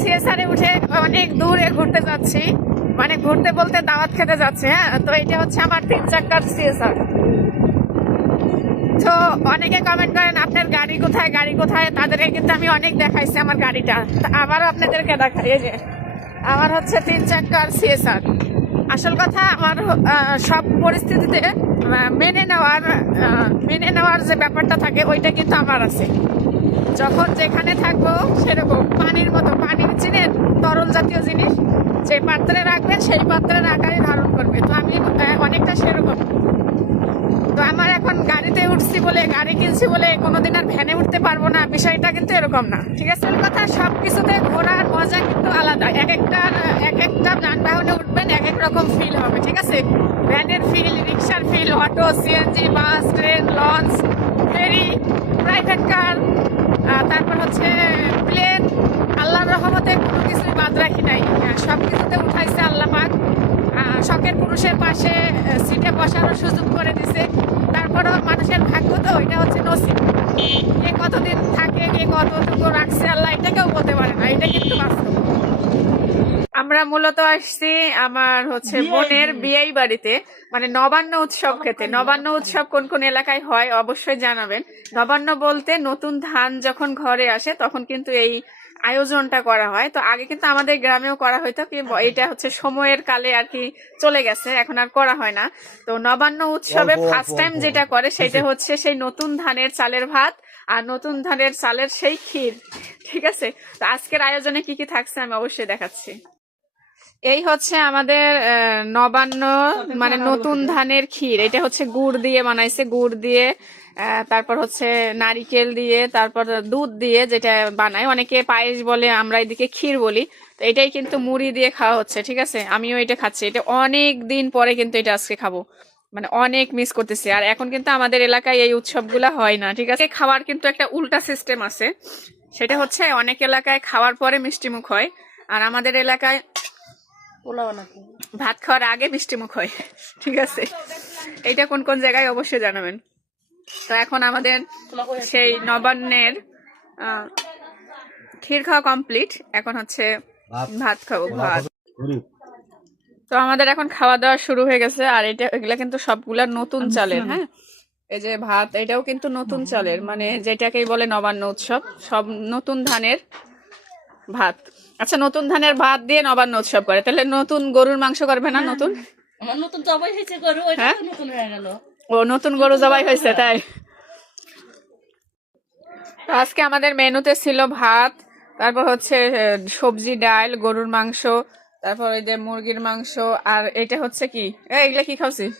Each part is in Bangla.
সিএসআরে উঠে অনেক দূরে ঘুরতে যাচ্ছি। মানে ঘুরতে বলতে দাওয়াত খেতে যাচ্ছে হ্যাঁ? তো এটা হচ্ছে আমার তিন চাকার সিএসআর। তো অনেকে কমেন্ট করেন, আপনার গাড়ি কোথায়? গাড়ি কোথায়? তাদেরকে কিন্তু আমি অনেক দেখাইছি আমার গাড়িটা। আবার আপনাদেরকে দেখাই, এই যে। আমার হচ্ছে তিন চাকার সিএসআর। আসল কথা, আমার সব পরিস্থিতিতে মেনে নেওয়ার মেনে নেওয়ার যে ব্যাপারটা থাকে, ওইটা কিন্তু আমার আছে। যখন যেখানে থাকব, সেরকম জাতীয় জিনিস যে পাত্রে রাখবেন, সেই পাত্রের আকারই ধারণ করবে। তো আমি অনেকটা সেরকম। তো আমার এখন গাড়িতে উঠছি বলে, গাড়ি কিনছি বলে কোনোদিন আর ভ্যানে উঠতে পারব না, বিষয়টা কিন্তু এরকম না। ঠিক আছে? কথা সব কিছুতে ঘোরার মজা কিন্তু আলাদা। এক একটা এক একটা যানবাহনে উঠবেন, এক এক রকম ফিল হবে, ঠিক আছে? ভ্যানের ফিল রিক্সার feel auto CNG bus, train, launch ferry private car তারপর হচ্ছে প্লেন পাশে সিটে বসানোর সুযোগ করে দিছে। তারপরেও মানুষের ভাগ্য তো এটা হচ্ছে নসিব। কে কতদিন থাকে কে কতটুকু রাখছে আল্লাহ এটা কেউ বলতে পারে না এটা কিন্তু বাস্তব। আমরা মূলত আসছি আমার হচ্ছে বোনের বিয়েই বাড়িতে। মানে নবান্ন উৎসব খেতে নবান্ন উৎসব কোন কোন এলাকায় হয় অবশ্যই জানাবেন। নবান্ন বলতে নতুন ধান যখন ঘরে আসে তখন কিন্তু এই আয়োজনটা করা হয়। তো আগে কিন্তু আমাদের গ্রামেও করা হইতো কি এটা হচ্ছে সময়ের কালে আর কি চলে গেছে এখন আর করা হয় না। তো নবান্ন উৎসবে ফার্স্ট টাইম যেটা করে সেটা হচ্ছে সেই নতুন ধানের চালের ভাত আর নতুন ধানের চালের সেই ক্ষীর ঠিক আছে? তো আজকের আয়োজনে কি কি থাকছে আমি অবশ্যই দেখাচ্ছি। এই হচ্ছে আমাদের নবান্ন মানে নতুন ধানের ক্ষীর। এটা হচ্ছে গুড় দিয়ে বানাইছে গুড় দিয়ে তারপর হচ্ছে নারিকেল দিয়ে তারপর দুধ দিয়ে যেটা বানায়। অনেকে পায়েস বলে আমরা এদিকে ক্ষীর বলি। তো এটাই কিন্তু মুড়ি দিয়ে খাওয়া হচ্ছে ঠিক আছে? আমিও এটা খাচ্ছি। এটা অনেক দিন পরে কিন্তু এটা আজকে খাব। মানে অনেক মিস করতেছি। আর এখন কিন্তু আমাদের এলাকায় এই উৎসবগুলা হয় না ঠিক আছে? খাওয়ার কিন্তু একটা উল্টা সিস্টেম আছে। সেটা হচ্ছে অনেক এলাকায় খাওয়ার পরে মিষ্টিমুখ হয়। আর আমাদের এলাকায় ভাত খাওয়ার আগে মিষ্টি মুখ হয় ঠিক আছে? এটা কোন কোন জায়গায় অবশ্যই জানাবেন। তো এখন আমাদের সেই নবান্নের আহ, ক্ষীর খাওয়া কমপ্লিট। এখন হচ্ছে ভাত। খাব ভাত। তো আমাদের এখন খাওয়া দাওয়া শুরু হয়ে গেছে আর এটা এগুলা কিন্তু সবগুলা নতুন চালের হ্যাঁ? এই যে ভাত এটাও কিন্তু নতুন চালের মানে যেটাকেই বলে নবান্ন উৎসব সব নতুন ধানের ভাত। আচ্ছা নতুন ধানের ভাত দিয়ে নবান্ন উৎসব করে। তাহলে নতুন গরুর মাংস করবে না নতুন? আমার নতুন জবাই হয়েছে গরু ওইটা হ্যাঁ? নতুন হয়ে গেল। ও নতুন গরু জবাই হয়েছে তাই? আজকে আমাদের মেনুতে ছিল ভাত তারপর হচ্ছে সবজি ডাল গরুর মাংস তারপর ওই যে মুরগির মাংস আর এটা হচ্ছে কি? এ, এগুলা কি খাওয়াছিস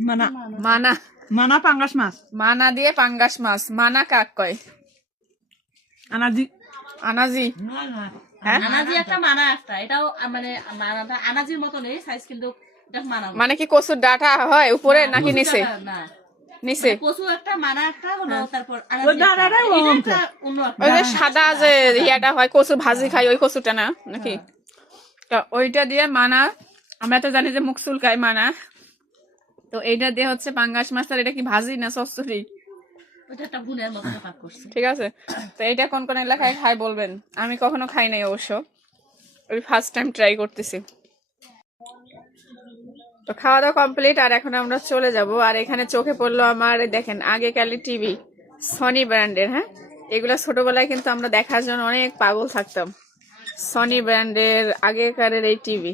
মানা। মানা। মানা পাঙ্গাস মাছ। মানা দিয়ে পাঙ্গাস মাছ। মানা কাক কয়? আনাজি আনাজি। হ্যাঁ? আনাজি একটা মানা একটা। এটাও মানে মানাটা আনাজির মতো নেই সাইজ কিন্তু মানে কি কচুর ডাটা হয় উপরে নাকি নিচে? না। নিচে? কচু একটা মানা একটা হলো তারপর। ওই যে সাদা যে ইয়াটা হয় কচু ভাজি খাই ওই কচুটা না নাকি? তো ওইটা দিয়ে মানা আমরা তো জানি যে মুখ চুলকায় মানা। তো এইটা দিয়ে হচ্ছে পাঙ্গাস মাছ আর এটা কি ভাজি না সস্তরি ঠিক আছে? তো এইটা কোন কোন এলাকায় খায় বলবেন? আমি কখনো খাই নাই অবশ্য। ওই ফার্স্ট টাইম ট্রাই করতেছি। তো খাওয়া দাওয়া কমপ্লিট আর এখন আমরা চলে যাব। আর এখানে চোখে পড়ল আমার, দেখেন আগে কালে টিভি সনি ব্র্যান্ডের হ্যাঁ? এগুলো ছোটবেলায় কিন্তু আমরা দেখার জন্য অনেক পাগল থাকতাম। সনি ব্র্যান্ডের আগেকারের এই টিভি